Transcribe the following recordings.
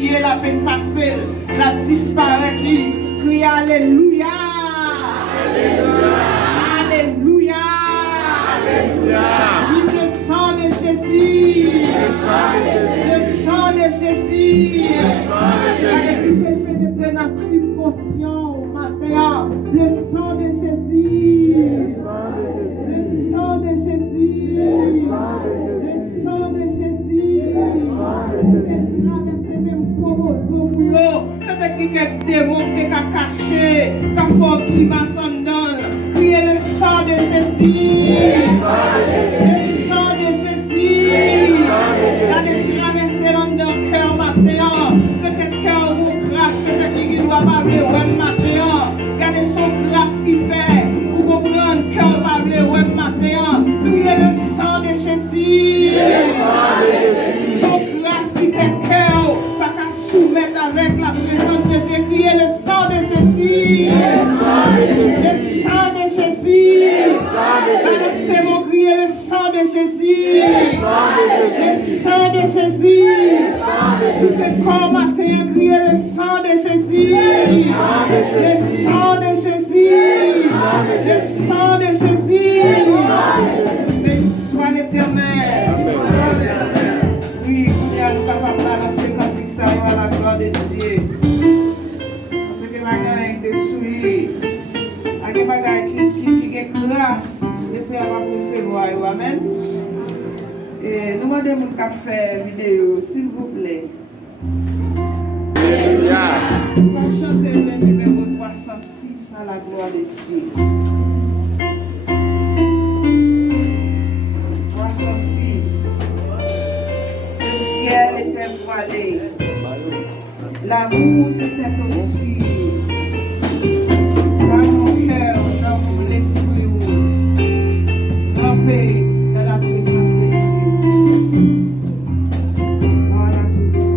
Il a fait facile, la disparaître, crie Alléluia. Alléluia. Alléluia. Vive le sang de Jésus. Le sang de Jésus. Le sang de Jésus. Pénétrer dans le subconscient au matin. Le sang de Jésus. Le sang de Jésus. Le sang de Jésus. Peut-être qu'il y a des démons qui sont cachés, qui font grimace en dedans. Priez le sang de Jésus. Le sang de Jésus. Allez traverser dans le cœur matin. Peut-être cœur ou grâce, peut-être qu'il doit parler au matin. Regardez son grâce qui fait pour comprendre cœur parler au matin. Priez le sang de Jésus. Son grâce qui fait cœur, pas qu'à soumettre avec la présence de Dieu. Criez le sang de Jésus. Le sang de Jésus. C'est mon crier le sang de Jésus. Le sang de Jésus. Tout le corps matin, criez le sang de Jésus. Le sang de Jésus. Le sang de Jésus. Béni soit l'Éternel. Oui, nous sommes capables de balancer quand ça à la gloire de Dieu. Parce que bagaille de souris, avec bagaille qui est grâce, et c'est à recevoir. Amen. Et nous demandons qu'à faire vidéo, s'il vous plaît. On va chanter le numéro 306 à la gloire de Dieu. 306. Le ciel était voilé, la route était obscure. Dans mon cœur, dans l'esprit rouge, trempé dans la présence de Dieu. Voilà Jésus.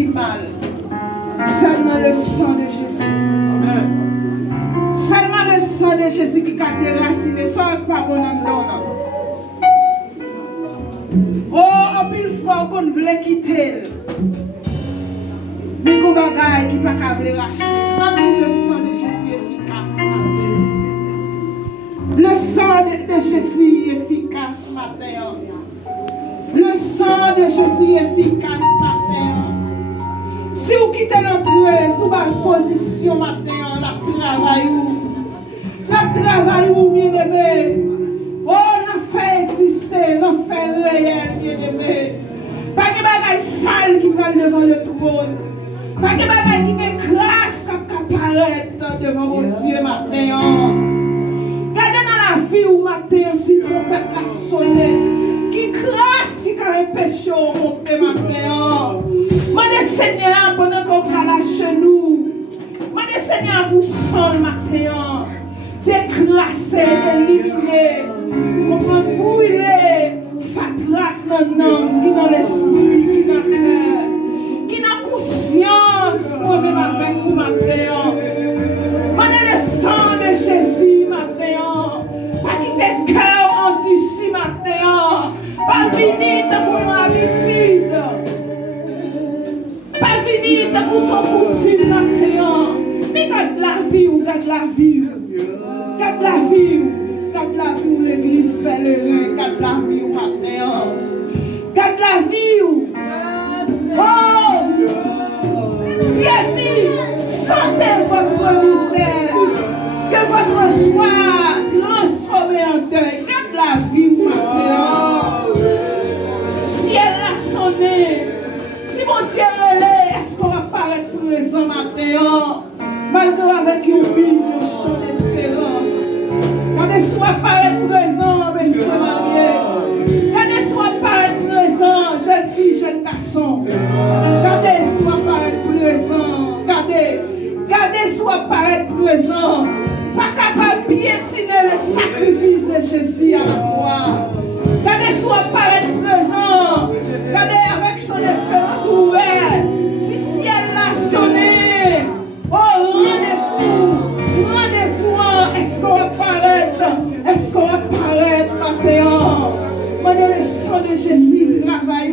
qui mal. Seulement le sang de Jésus. Seulement le sang de Jésus qui a déraciné. Sans pas bon en donnant. Oh, en pile fois qu'on voulait quitter. Mais qu'on bagaille qui va pas le racheter. Pas le sang de Jésus efficace. Le sang de Jésus efficace matin. Le sang de Jésus efficace matin. Si vous quittez l'entrée, sous votre position matin, la travail ou bien aimé. Oh, la fait exister, la fait réel, bien aimé. Pas de bagaille sale qui va devant le trône. Pas de bagaille qui m'écrase qui apparaît devant mon Dieu matin. Gardez dans la vie ou matin, si vous faites la sonner, qui crasse, qui a un péché au monde matin. Mon Seigneur, pendant qu'on va lâcher nous, mon Seigneur, vous sent le matin, déclasser, éliminer, comment brûler, fatras dans l'homme, qui dans l'esprit, qui dans le cœur, qui dans la conscience, moi-même avec vous matin. Mon le sang de Jésus matin, pas quitter le cœur endurci matin, pas venir pour mon habitude. Pas venir pour son coutume matin. Mais garde la vie ou garde la vie. Garde la vie. Garde la vie ou l'église fait le rue. Garde la vie ou matin. Garde la vie ou. Oh! Dieu dit, sentez votre misère. Que votre joie transformée en deuil. Garde la vie ou matin. Si elle a sonné. Si mon Dieu relève, est-ce qu'on va paraître présent matin? Malgré avec une vie, un chant d'espérance. Quand elle soit paraître présent, monsieur marié. Quand elle soit paraître présent, jeune fille, jeune garçon. Quand elle soit paraître présent, gardez, soit paraître présent. Pas capable de piétiner le sacrifice de Jésus à la croix. Gardez, soit paraître présent. Gardez avec son espérance ouverte. Si ciel l'a sonné. Oh, rendez-vous. Est-ce qu'on va paraître? Est-ce qu'on va paraître maintenant? Mandez le sang de Jésus travaille.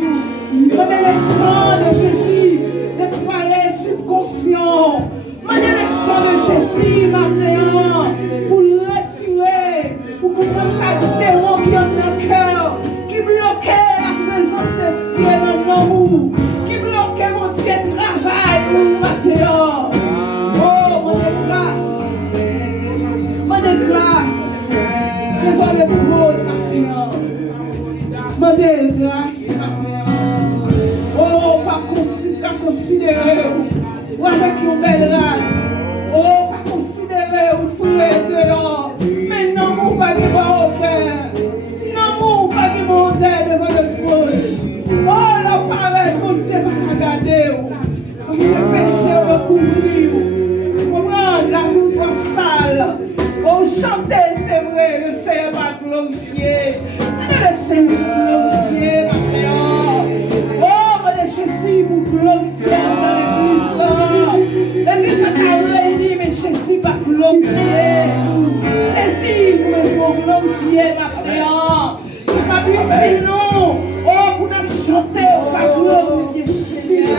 Mandez le sang de Jésus nettoyer subconscient. Mandez le sang de Jésus maintenant. Pour le retirer. Pour que chaque démon qui est dans le cœur. Qui bloquait la présence de Dieu dans l'amour. Qui bloquait mon Dieu travail pour le matin. Oh, mon grâce. Devant le trône matin. Mon grâce matin. Oh, pas considérer. Ou avec une belle rade. Oh, pas considérer ou fouler dehors. Mais non, mon pas de voir au cœur. Non, pas de monter devant le trône. Oh, là, pareil, mon Dieu va regarder. Parce que le péché recouvrir. Comprendre la vie sale. Oh, chanter, c'est vrai, le Seigneur va glorifier. Le Seigneur va glorifier maintenant. Oh, mon Jésus, vous glorifiez dans l'église là. L'église là, mais Jésus va glorifier. Jésus, vous glorifier maintenant. C'est pas bien fait, non. Oh, vous nous chanter, on va glorifier Seigneur.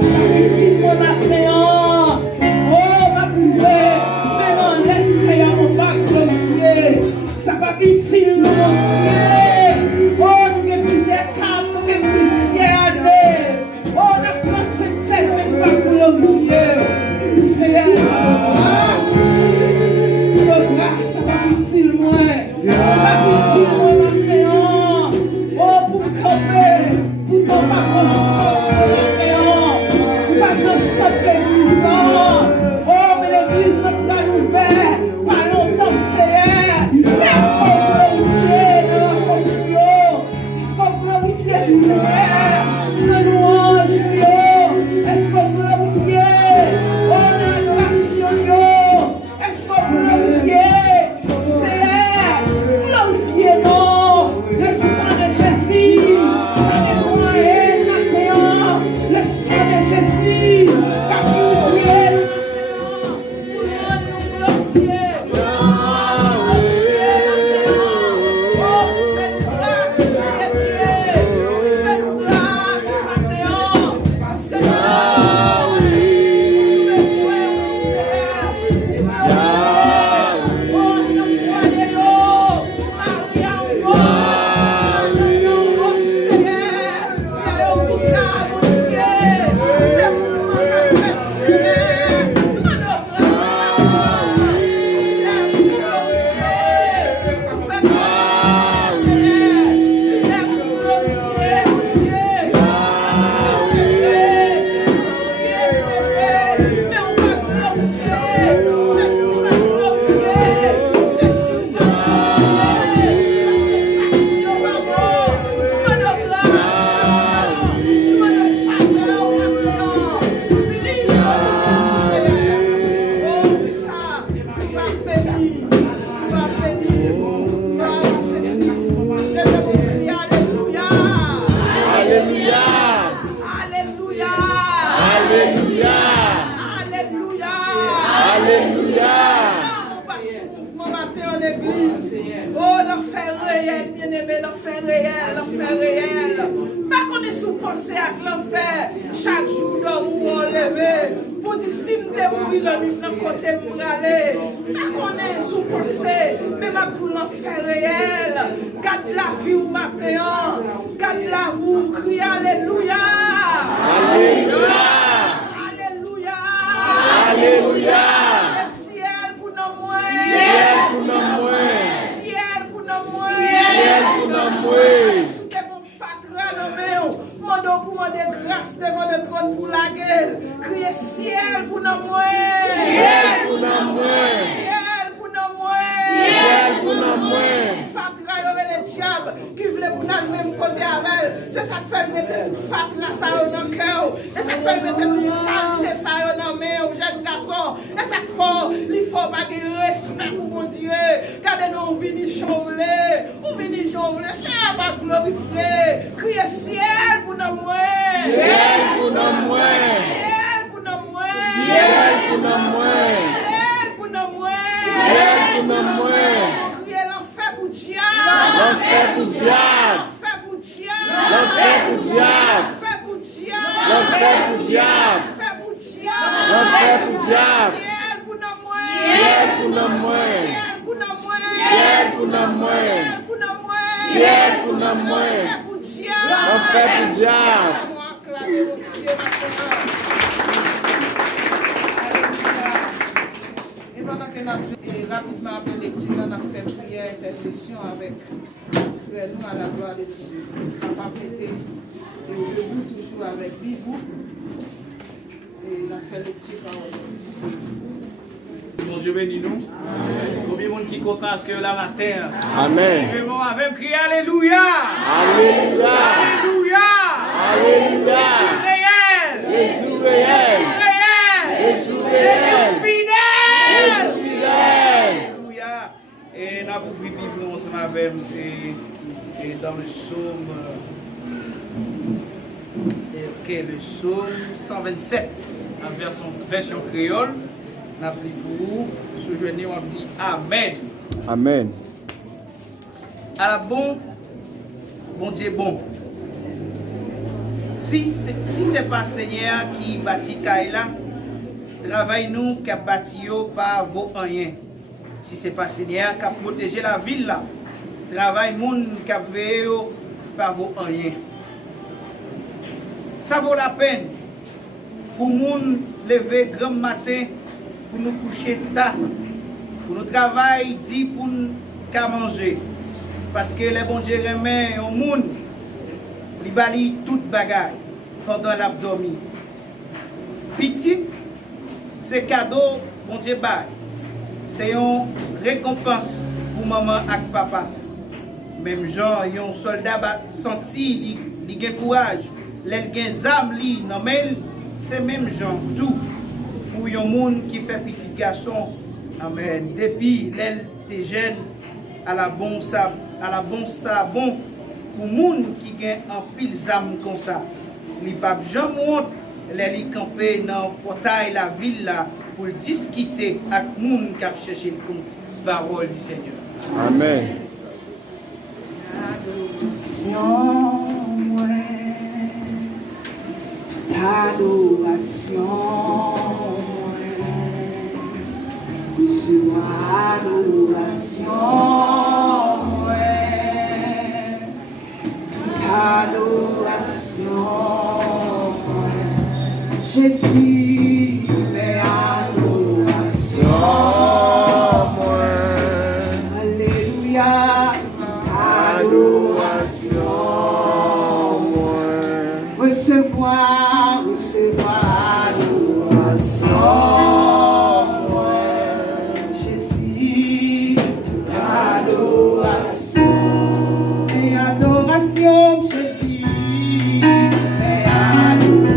C'est pas bien fait, mon matin. Oh, ma poupée. Mais non, laisse Seigneur, on va glorifier. Ça va utile, mon Dieu. Oh, nous avons plusieurs camps, nous avons plusieurs années. Oh, on a pensé de cette même pas glorifier. Seigneur, grâce, ça va utile, moi. Ça va utile, moi, maintenant. Oh, pour camper, pour qu'on va consommer, maintenant. Pour pas consommer l'église, non. Oh, mais l'église, notre âge ouvert, pas longtemps, Seigneur. Est-ce qu'on glorifie dans la communion? Est-ce qu'on glorifie, Seigneur, dans la louange, est-ce qu'on glorifie? Oh, dans l'adoration, est-ce qu'on glorifie? Seigneur, glorifiez-nous. Jésus, car nous prions. Rapidement après lecture, on a fait prière, intercession avec frère nous à la gloire de Dieu. On va péter debout toujours avec Bibou. Et on a fait lecture parole de Dieu. Bon Dieu bénis nous. Combien de monde qui content à ce que la matin. Amen. Et bon, avec crier Alléluia. Alléluia. Alléluia. Alléluia. Jésus réel. Jésus réel. Jésus Jésus réel. réel. Jésus Jésus fidèle. Alléluia. Et nous avons pris la Bible ensemble avec c'est dans le psaume. Le psaume 127, en version créole. Nous avons pris pour vous. Souvenez, on dit Amen. Amen. Alors bon Dieu bon. Si c'est pas Seigneur qui bâtit Kaila, travail nous qui a bâti par vos rien. Si c'est pas Seigneur qui a protégé la ville là, travail moun qui a veillé par vos rien. Ça vaut la peine pour nous lever grand matin, pour nous coucher tard, pour nous travailler dit pour nous manger. Parce que les bon Dieu remet au monde, il bali toute bagaille pendant l'abdomen. Petit, c'est cadeau, bon Dieu bail. C'est une récompense pour maman et papa. Même genre, un soldat senti, il a courage, il a âme, c'est même genre tout pour un monde qui fait petit garçon. Amen. Depuis l'aile des jeunes à la bon pour monde qui gagne en pile âme comme ça. Il pas jamais honte les li camper dans le portail la ville là pour discuter avec les gens qui ont cherché le compte parole du Seigneur. Amen. Adoration, je suis mes adorations. Alléluia, adoration. Recevoir adoration. Je suis toute adoration. Et adoration, je suis et adoration.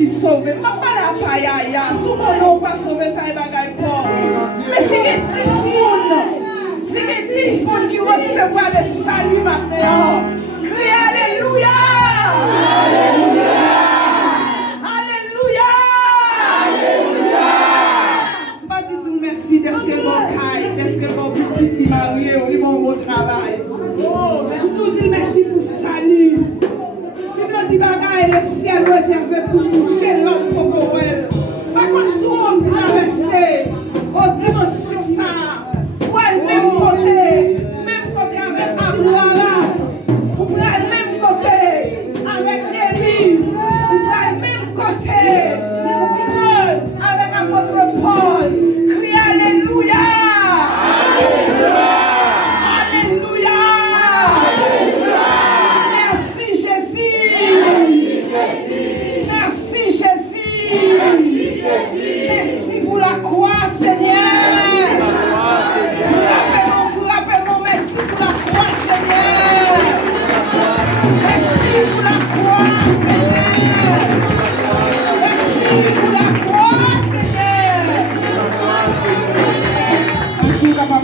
qui sauve. Je ne pas la paille. Si on n'a pas sauvé, ça ne va pas fort. Mais si il y a 10 personnes, si il y a 10 personnes qui recevront le salut maintenant, criez Alléluia! Alléluia! Alléluia! Alléluia! Je dis merci d'être que mon caille, d'être que mon petit qui m'a marié, mon beau travail. Je vous dis merci pour le salut. Si le ciel réservé pour toucher l'homme pour elle. Par contre, si on traverse aux dimensions ça, pour aller même côté avec Abraham, pour aller même côté avec Élie, pour aller même côté avec apôtre Paul. Crie Alléluia! Alléluia! Alléluia! Merci Jésus! Merci Jésus! Merci Jésus! Merci pour la croix, Seigneur! Vous rappelons, merci pour la croix, Seigneur! Merci pour la croix, Seigneur! Merci pour la croix, Seigneur! Merci pour la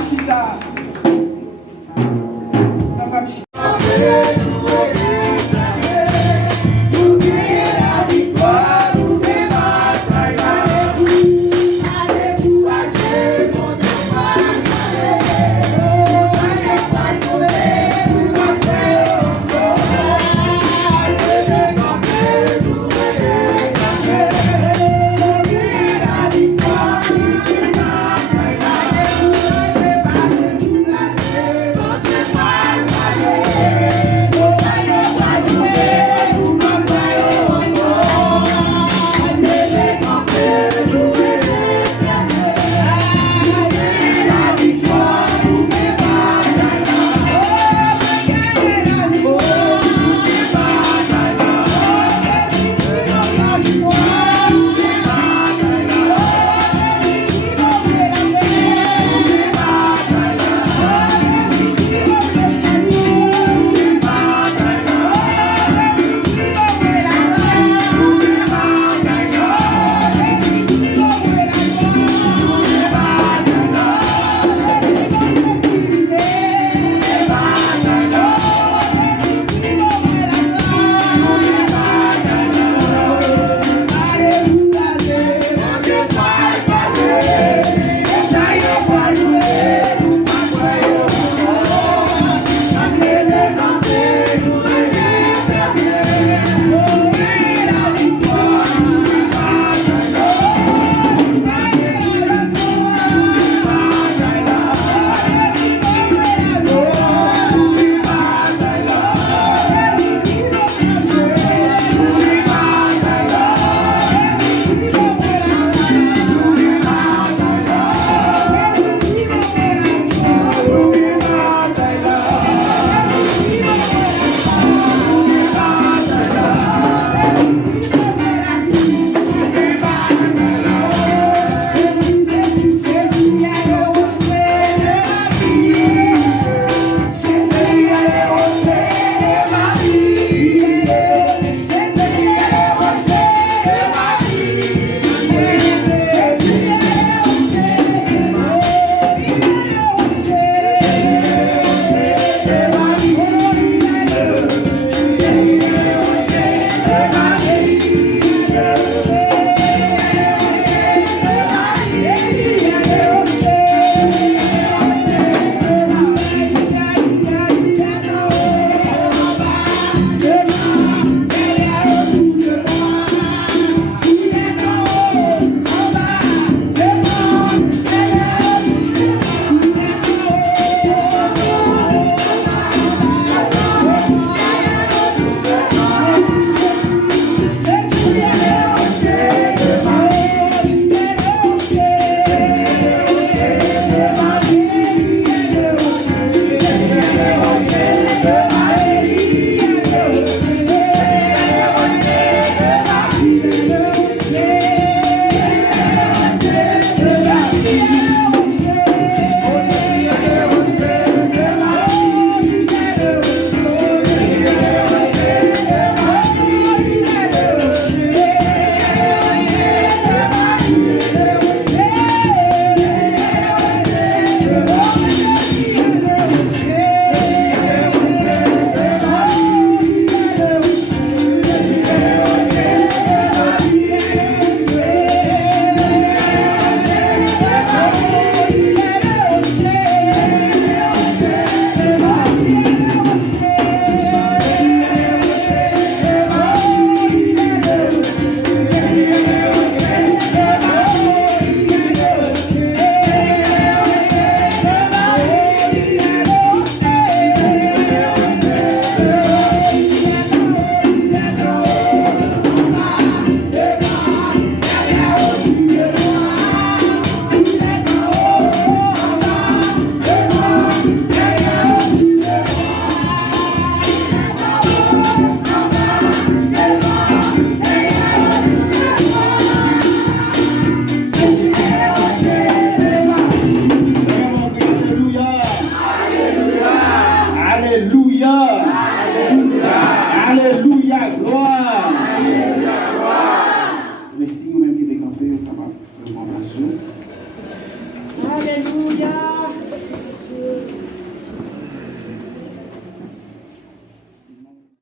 Alléluia.